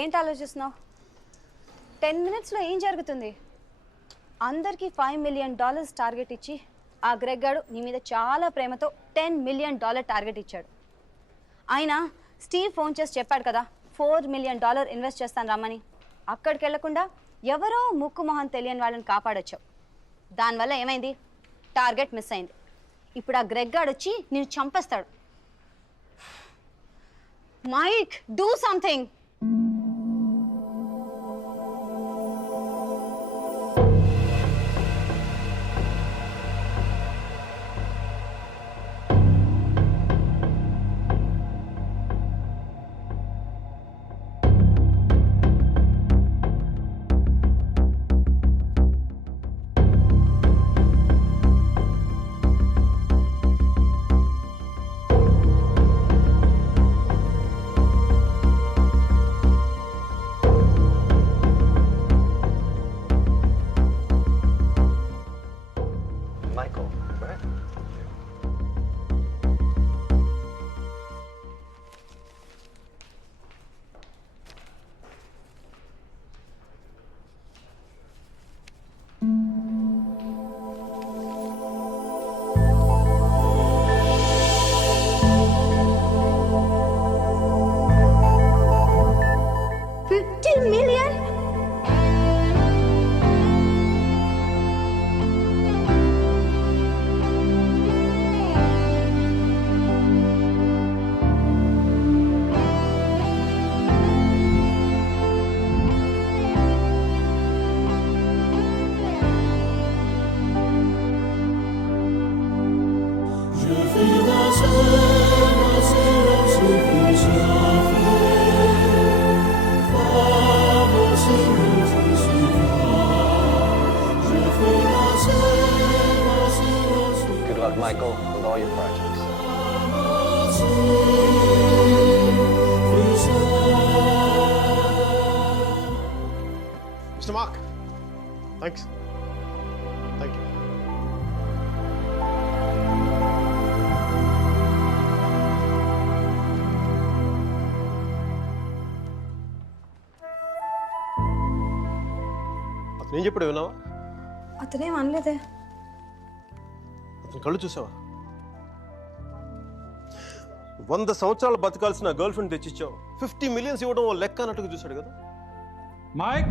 ఏంటి ఆలోచిస్తున్నావు? 10 minutesలో ఏం జరుగుతుంది? అందరికీ $5 million టార్గెట్ ఇచ్చి ఆ గ్రెగ్ గాడు నీ మీద చాలా ప్రేమతో $10 million టార్గెట్ ఇచ్చాడు. ఆయన స్టీవ్ ఫోన్ చేసి చెప్పాడు కదా, $4 million ఇన్వెస్ట్ చేస్తాను రమ్మని. అక్కడికి వెళ్లకుండా ఎవరో ముక్కు మొహం తెలియని వాళ్ళని కాపాడొచ్చావు. దానివల్ల ఏమైంది? టార్గెట్ మిస్ అయింది. ఇప్పుడు ఆ గ్రెగ్ గాడు వచ్చి నిన్ను చంపేస్తాడు. Mike, do something. Michael, right? $50 million? Good luck, Michael, with all your projects. Mr. Mark, thanks. Thank you. అతను ఏం చెప్పాడు విన్నావా? అతనేం అనలేదే. అతని కళ్ళు చూసావా? 100 సంవత్సరాలు బతకాల్సిన గర్ల్ ఫ్రెండ్ తెచ్చిచ్చావు. 50 million ఇవ్వడం ఓ లెక్క అన్నట్టుగా చూశాడు కదా. మైక్,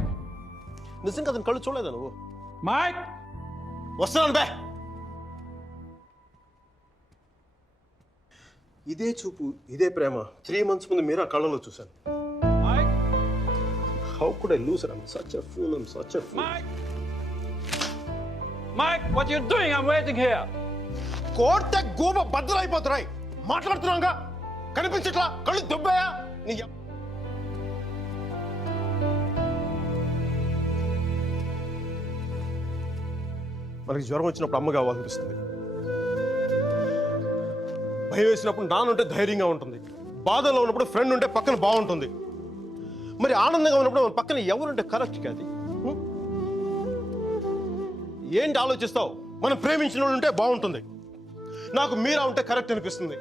నిజంగా అతని కళ్ళు చూడలేదా నువ్వు? మైక్, వస్తున్నాను బే. ఇదే చూపు, ఇదే ప్రేమ 3 months ముందు మీరు ఆ కళ్ళలో చూశాను. Mike, How could I lose her? I'm such a fool. I'm such a fool. Mike, Mike, what you doing? I'm waiting here. కోర్త గోబ బద్దలైపోతున్నాయి. మాట్లాడుతున్నాగా కనిపించట్లా? కళ్ళు దుబ్బాయా? నీ మనకి జ్వరం వచ్చినప్పుడు అమ్మ కావాలనిపిస్తుంది. భయం వేసినప్పుడు నాన్న ఉంటే ధైర్యంగా ఉంటుంది. బాధలో ఉన్నప్పుడు ఫ్రెండ్ ఉంటే పక్కన బాగుంటుంది. మరి ఆనందంగా ఉన్నప్పుడు మన పక్కన ఎవరుంటే కరెక్ట్ కాదు. ఏంటి ఆలోచిస్తావు? మనం ప్రేమించిన వాళ్ళు ఉంటే బాగుంటుంది. నాకు మీరా ఉంటే కరెక్ట్ అనిపిస్తుంది.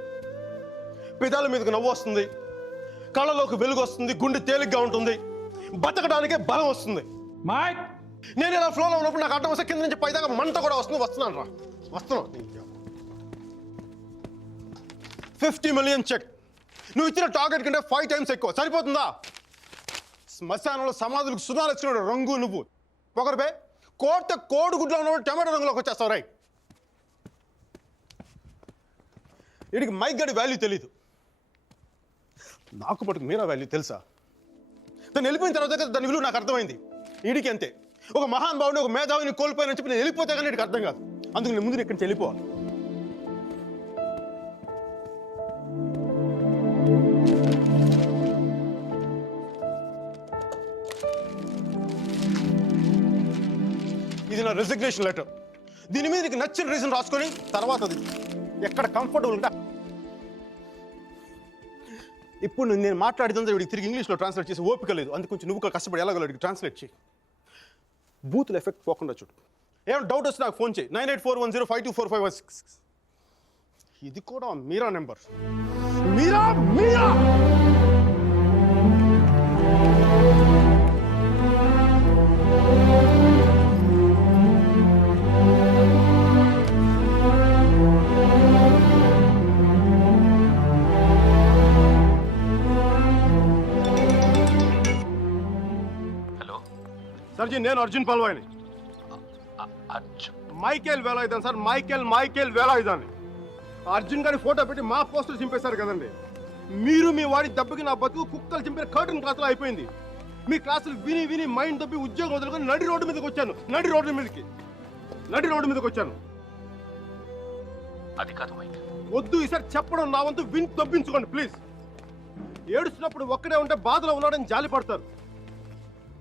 పెదాల మీదకి నవ్వు వస్తుంది, కళ్ళలోకి వెలుగు వస్తుంది, గుండె తేలిగ్గా ఉంటుంది, బతకడానికే బలం వస్తుంది. మైక్, నేను ఇలా ఫ్లోలో ఉన్నప్పుడు నాకు అడ్డం వస్తే కింద నుంచి పైదాకా మంట కూడా వస్తుంది. వస్తున్నాను రా, వస్తున్నాను. 50 million చెక్. నువ్వు ఇచ్చిన టార్గెట్ కంటే 5 times ఎక్కువ. సరిపోతుందా? శ్మశానంలో సమాధులకు సునాలు వచ్చిన రంగు నువ్వు పొగరబే. కోట కోడిగుడ్లో ఉన్నప్పుడు టమాటో రంగులోకి వచ్చేస్తావు. రై, వీడికి మైక్ గడి వాల్యూ తెలీదు. నాకు పట్టుకు మీరా వాల్యూ తెలుసా? తను వెళ్ళిపోయిన తర్వాత దాని విలువ నాకు అర్థమైంది. వీడికి అంతే. ఒక మహాన్ భావుని, ఒక మేధావిని కోల్పోయినని చెప్పి నేను వెళ్ళిపోతే కానీ వీడికి అర్థం కాదు. అందుకు నేను ముందు ఇక్కడి నుంచి వెళ్ళిపోవాలి. ఇది నా రెసిగ్నేషన్ లెటర్. దీని మీద నీకు నచ్చిన రీజన్ రాసుకొని తర్వాత అది ఎక్కడ కంఫర్టబుల్ ఉంటా. ఇప్పుడు నేను మాట్లాడితే వీడికి తిరిగి ఇంగ్లీష్లో ట్రాన్స్లేట్ చేసి ఓపిక లేదు. అందుకు కొంచెం నువ్వు కష్టపడి ఎలాగో ట్రాన్స్లేట్ చేయి. బూతులు ఎఫెక్ట్ పోకుండా చూడు. ఏమైనా డౌట్ వస్తే నాకు ఫోన్ చేయి. 9841052456. ఇది కూడా మీరా నెంబర్. మీరా మీరా సర్జీ నేను అర్జున్ పల్వాయిని. మైకేల్ వేలాయుధం సార్, మైకేల్ వేలాయుధాన్ని. అర్జున్ గారి ఫోటో పెట్టి మా పోస్టర్ చింపేశారు కదండి. మీరు మీ వాడి దెబ్బకి నా బతుకు కుక్కలు చింపిన కర్టన్ క్లాసులో అయిపోయింది. మీ క్లాసులు విని మైండ్ దెబ్బి ఉద్యోగం వదులుకొని నడి రోడ్డు మీదకి వచ్చాను. నడి రోడ్డు మీదకి వచ్చాను. అది కాదు మైక్. వద్దు ఈసారి చెప్పడం నా వంతు విని తప్పించుకోండి ప్లీజ్. ఏడుస్తున్నప్పుడు ఒక్కడే ఉంటే బాధలో ఉన్నాడని జాలి పడతారు.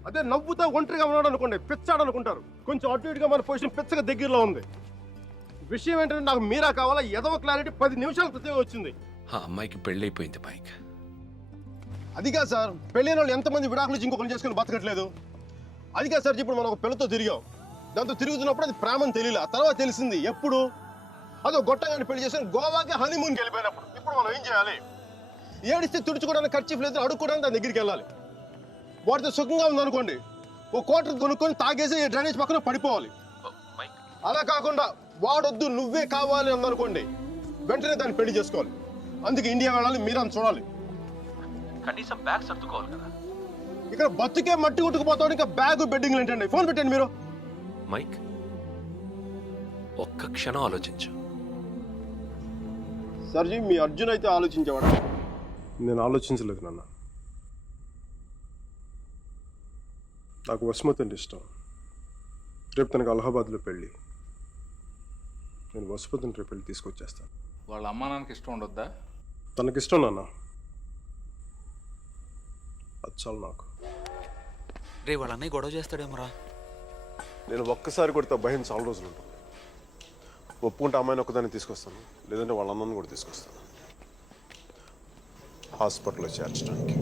అదే నవ్వుతా ఒంటరిగా ఉన్నాడు అనుకోండి పిచ్చాడు అనుకుంటారు. కొంచెం అటు ఇటుగా మన పొజిషన్ పిచ్చగా దగ్గరలో ఉంది. విషయం ఏంటంటే నాకు మీరా కావాలా? ఎదవ క్లారిటీ 10 నిమిషాల క్రితమే వచ్చింది. ఆ అమ్మాయికి పెళ్ళైపోయింది మైక్. అది కాదు సార్, పెళ్ళైన వాళ్ళు ఎంతమంది విడాకులు ఇంకొకరు చేసుకుని బతకట్లేదు. అది కాదు సార్, ఇప్పుడు మనం ఒక పిల్లతో తిరిగాం. దాంతో తిరుగుతున్నప్పుడు అది ప్రేమని తెలియలే. ఆ తర్వాత తెలిసింది. ఎప్పుడు? అదో గొట్టగాని పెళ్లి చేసిన గోవాకి హనీమూన్కి వెళ్ళిపోయినప్పుడు. ఇప్పుడు మనం ఏం చేయాలి? ఏడిస్తే తుడుచుకోవడానికి ఖర్చు లేదు, అడుక్కోవడానికి దాని దగ్గరికి వెళ్ళాలి. వాడితో సుఖంగా ఉందనుకోండి, ఓ క్వార్టర్ కొనుక్కొని తాగేసి డ్రైనేజ్ పక్కన పడిపోవాలి. అలా కాకుండా వాడొద్దు నువ్వే కావాలి అందనుకోండి, వెంటనే దాన్ని పెళ్లి చేసుకోవాలి. అందుకే ఇండియా వెళ్ళాలి, మీరంత చూడాలి. కనీసం బ్యాగ్ సర్దుకోవాలి కదా. ఇక్కడ బతుకే మట్టి కొట్టుకుపోతాడు, ఇంకా బ్యాగ్ బెడ్డింగ్ ఏంటండి? ఫోన్ పెట్టండి మీరు. మైక్ ఒక్క క్షణం ఆలోచించు. సర్జీ మీ అర్జున్ అయితే ఆలోచించేవాడు, నేను ఆలోచించలేదు నాన్న. నాకు వసుమతి అంటే ఇష్టం. రేపు తనకు అలహాబాద్లో పెళ్ళి. నేను వసుమతిని రేపు పెళ్ళి తీసుకొచ్చేస్తాను. వాళ్ళ అమ్మా నాన్నకి ఇష్టం ఉండొద్దా? తనకిష్టం నాన్న, అది చాలు నాకు. రే వాళ్ళ అన్నయ్య గొడవ చేస్తాడేమోరా. నేను ఒక్కసారి కొడితే భయం చాలా రోజులు ఉంటుంది. ఒప్పుకుంటే అమ్మాయిని ఒక్కదాన్ని తీసుకొస్తాను, లేదంటే వాళ్ళ అమ్మని కూడా తీసుకొస్తాను హాస్పిటల్లో చేర్చడానికి.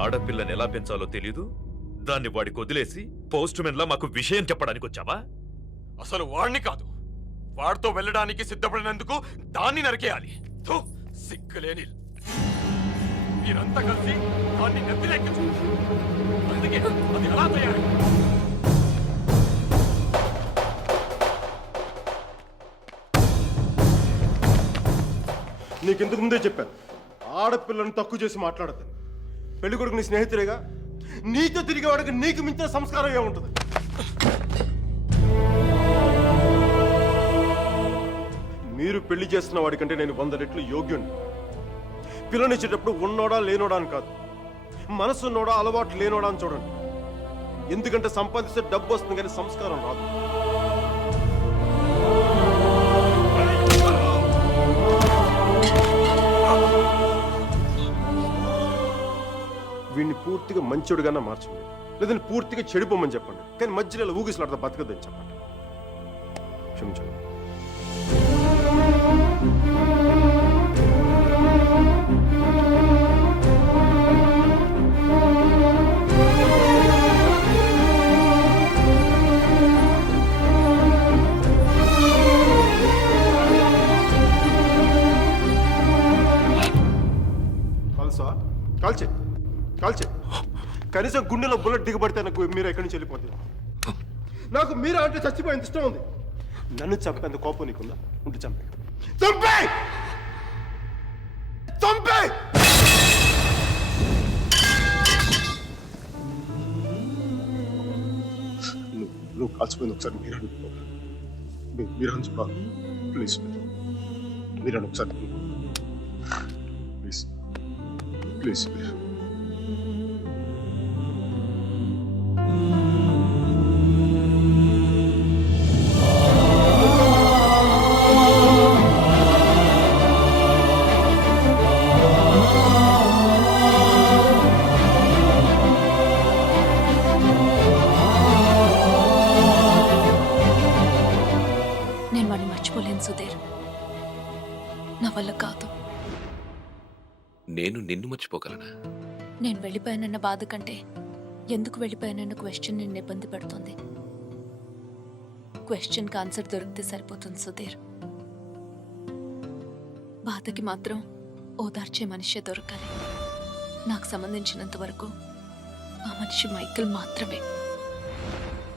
ఆడపిల్లని ఎలా పెంచాలో తెలీదు, దాన్ని వాడికి వదిలేసి పోస్ట్ మెన్ లా మాకు విషయం చెప్పడానికి వచ్చావా? అసలు వాడిని కాదు, వాడితో వెళ్ళడానికి సిద్ధపడినందుకు దాన్ని నరికేయాలి. థు, సిగ్గులేని మీరంతా కలిసి వాడిని నెత్తిలెక్కించు. అందుకే అది ఎలా తయారు? నీకు ఇంతకు ముందే చెప్పాను, ఆడపిల్లను తక్కువ చేసి మాట్లాడద్దు. పెళ్లి కొడుకు నీ స్నేహితులేగా, నీతో తిరిగేవాడికి నీకు మించిన సంస్కారం ఏముంటుంది? మీరు పెళ్లి చేస్తున్న వాడికంటే నేను 100 రెట్లు యోగ్యుణ్ణి. పిల్లనిచ్చేటప్పుడు ఉన్నోడా లేనోడా అని కాదు, మనసున్నోడా అలవాటు లేనోడా అని చూడండి. ఎందుకంటే సంపాదిస్తే డబ్బు వస్తుంది కానీ సంస్కారం రాదు. వీడిని పూర్తిగా మంచోడుగానే మార్చండి, లేదంటే పూర్తిగా చెడిపోమని చెప్పండి. కానీ మధ్యలో ఇలా ఊగిసలాడతా బతకద్దని చెప్పండి. క్షమించండి. కాల్చే కాల్చే, కనీసం గుండెలో బుల్లెట్ దిగబడితే నాకు మీరు ఎక్కడి నుంచి వెళ్ళిపోతుంది. నాకు మీరు అంటే చచ్చిపోయేంత ఇష్టం ఉంది. నన్ను చంపేంత కోపం నీకుందా? ఉంటే చంపే చంపే చంపే. నువ్వు కాల్చిపోయింది ఒకసారి మీరు అనుకో, మీరు అనుకో ప్లీజ్, మీరు అని ఒకసారి ప్లీజ్ ప్లీజ్ మీరు. నేను వాడిని మర్చిపోలేను సుధీర్, నా వల్ల కాదు. నేను నిన్ను మర్చిపోగలనా? నేను వెళ్ళిపోయానన్న బాధ కంటే ఎందుకు వెళ్ళిపోయానన్న క్వశ్చన్ నిన్ను ఇబ్బంది పెడుతుంది. క్వశ్చన్కి ఆన్సర్ దొరికితే సరిపోతుంది సుధీర్. బాధకి మాత్రం ఓదార్చే మనిషే దొరకాలి. నాకు సంబంధించినంత వరకు ఆ మనిషి మైకేల్ మాత్రమే.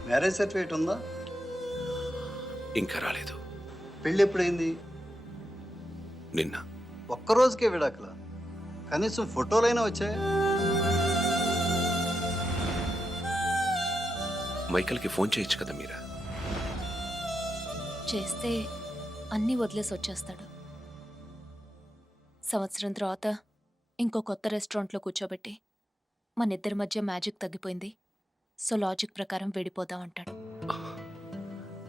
మ్యారేజ్ సర్టిఫికేట్ ఉందా? ఇంకా రాలేదు. పెళ్ళి ఎప్పుడైంది? నిన్న. ఒక్కరోజుకే విడాకుల? కనీసం ఫోటోలైనా వచ్చాయి? మైకేల్కి ఫోన్ చేయొచ్చు కదా మీరా? చేస్తే అన్నీ వదిలేసి వచ్చేస్తాడు. సంవత్సరం తర్వాత ఇంకో కొత్త రెస్టారెంట్లో కూర్చోబెట్టి మన ఇద్దరి మధ్య మ్యాజిక్ తగ్గిపోయింది, సో లాజిక్ ప్రకారం విడిపోదాం అంటాడు.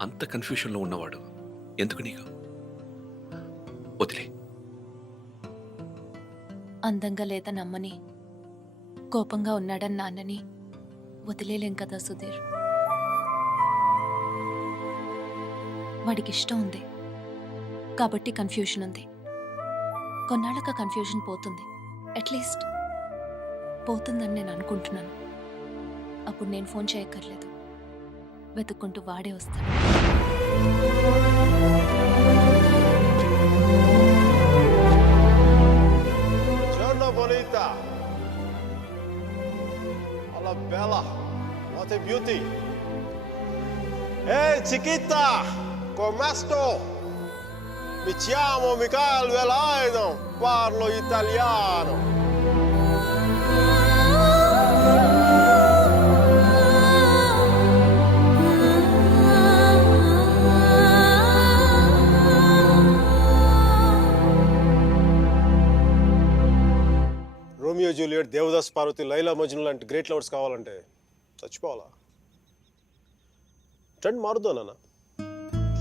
అంత కన్ఫ్యూషన్లో ఉన్నవాడు ఎందుకు నీకు? వదిలే. అందంగా లేదని అమ్మని, కోపంగా ఉన్నాడని నాన్నని వదిలేలేం కదా సుధీర్. వాడికి ఇష్టం ఉంది కాబట్టి కన్ఫ్యూషన్ ఉంది. కొన్నాళ్ళక కన్ఫ్యూషన్ పోతుంది, అట్లీస్ట్ పోతుందని నేను అనుకుంటున్నాను. అప్పుడు నేను ఫోన్ చేయక్కర్లేదు, వెతుక్కుంటూ వాడే వస్తాడు. Bonita. Hola, bella. What a beauty. Hey, chiquita. Come sto? Mi chiamo Michael Velaino. Parlo italiano. Romeo Juliet, Devdas Parvati, Laila Majnu లాంటి గ్రేట్ లవర్స్ కావాలంటే చచ్చిపోవాలా? ట్రెండ్ మారుద్దా నాన్న,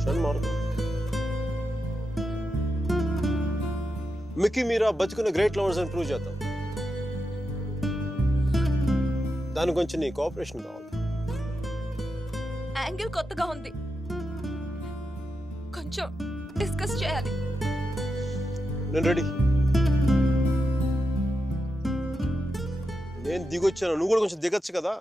ట్రెండ్ మారుద్దా. మిక్కీ మీరా బతుకున్న గ్రేట్ లవర్స్ అని ప్రూవ్ చేద్దాం. దాని గురించి నీ కోఆపరేషన్ కావాలి. యాంగిల్ కొత్తగా ఉంది, కొంచెం డిస్కస్ చేయాలి. నేను రెడీ. నేను దిగొచ్చాను, నువ్వు కూడా కొంచెం దిగచ్చు కదా.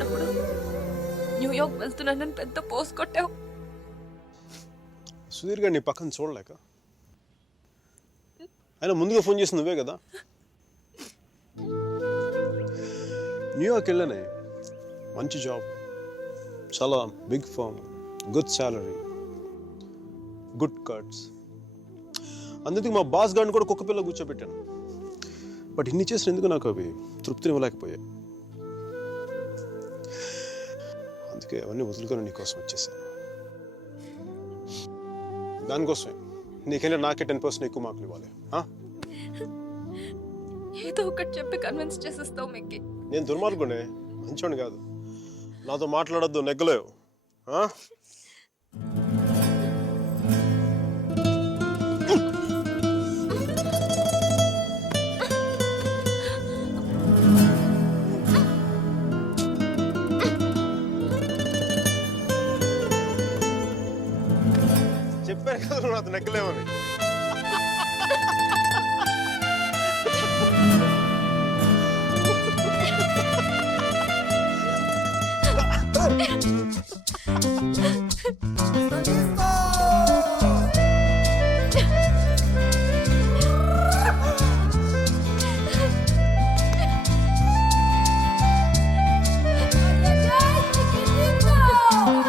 ఉన్నప్పుడు న్యూయార్క్ వెళ్తున్నానని పెద్ద పోస్ట్ కొట్టావు. సుధీర్ గారు నీ పక్కన చూడలేక ఆయన ముందుగా ఫోన్ చేసి నువ్వే కదా. న్యూయార్క్ వెళ్ళానే, మంచి జాబ్, చాలా big firm, good salary, good cuts. అందుకే మా బాస్ గారిని కూడా కుక్క పిల్ల కూర్చోబెట్టాను. బట్ ఇన్ని చేసిన ఎందుకు నాకు అవి తృప్తిని ఇవ్వలేకపోయాయి. అందుకే అవన్నీ వదులుకొని నీకోసం వచ్చేసాను. దానికోసమే నీకంటే నాకే 10% ఎక్కువ మార్కులు ఇవ్వాలి. ఏదో ఒకటి చెప్పి కన్విన్స్ చేసేస్తావు మిక్కి. నేను దుర్మార్గునే, మంచోని కాదు. నాతో మాట్లాడొద్దు, నెగ్గలేవు. చెప్పాను కదా నువ్వు నాతో నెగ్గలేవని. Stop!